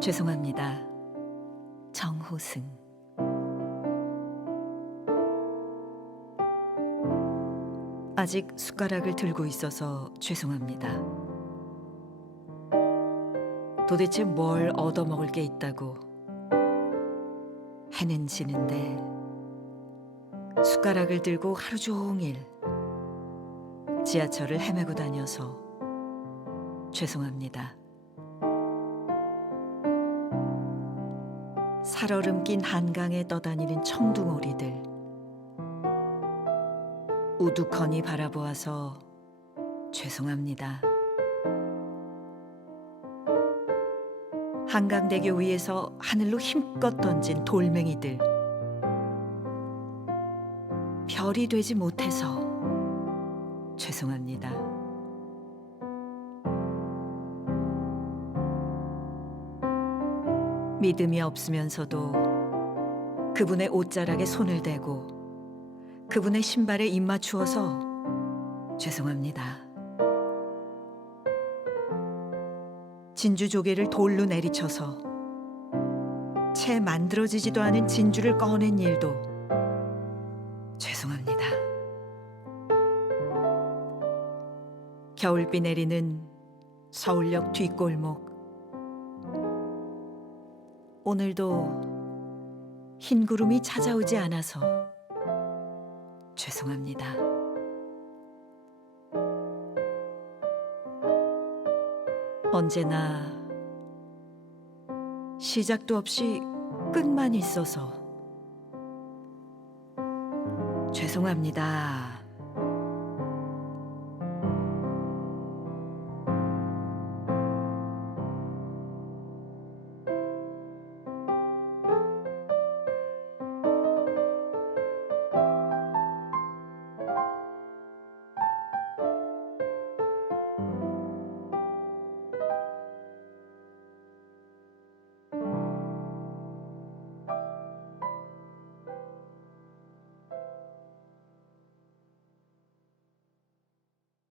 죄송합니다. 정호승. 아직 숟가락을 들고 있어서 죄송합니다. 도대체 뭘 얻어먹을 게 있다고 해는 지는데 숟가락을 들고 하루 종일 지하철을 헤매고 다녀서 죄송합니다. 살얼음 낀 한강에 떠다니는 청둥오리들 우두커니 바라보아서 죄송합니다. 한강대교 위에서 하늘로 힘껏 던진 돌멩이들 별이 되지 못해서 죄송합니다. 믿음이 없으면서도 그분의 옷자락에 손을 대고 그분의 신발에 입 맞추어서 죄송합니다. 진주 조개를 돌로 내리쳐서 채 만들어지지도 않은 진주를 꺼낸 일도 죄송합니다. 겨울비 내리는 서울역 뒷골목 오늘도 흰 구름이 찾아오지 않아서 죄송합니다. 언제나 시작도 없이 끝만 있어서 죄송합니다.